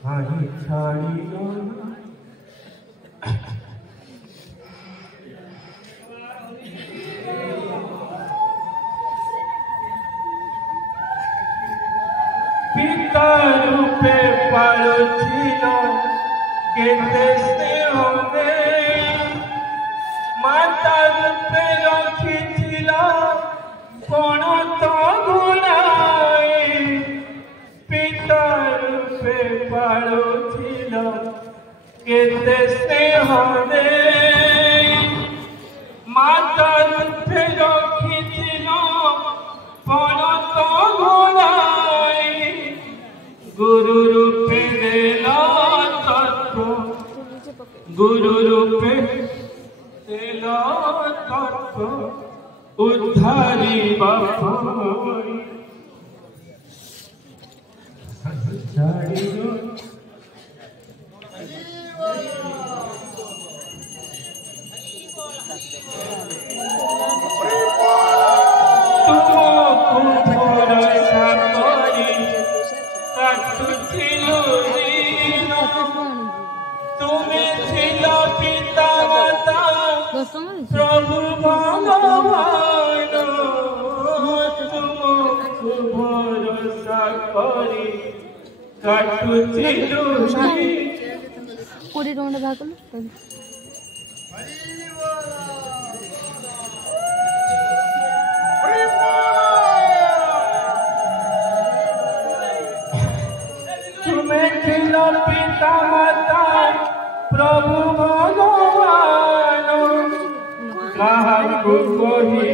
आही छाड़ी पिता रूपे पालुथिल केते स्नेह माता रूपे रखिथिल कोण तो गुणाए पिता रूपे पालुथिल केते स्नेह माता रूपे रखिथिल कोण तो गुणाए गुरु रूपे देला तत्व गुरु रूपे देला तत्व उद्धारी बापाई प्रभु भगवान तुमको भरोसा करी काटुथिलु कोड़ी टोंडा भाग तुम्हें थिलो पिता माता प्रभु भगवान काहाकु कहि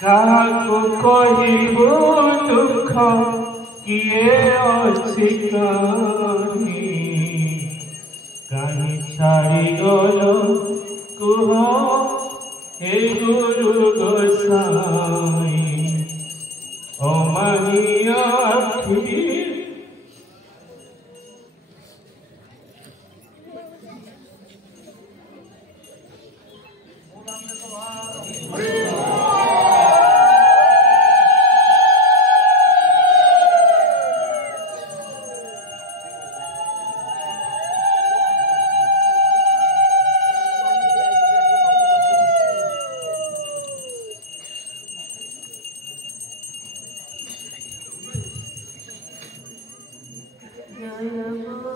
काहाकु कहिबु दुख किए अछि कहि काहि छाड़ी गलो कुह हे गुरु गोसाई ओ मानिया आखि I love you.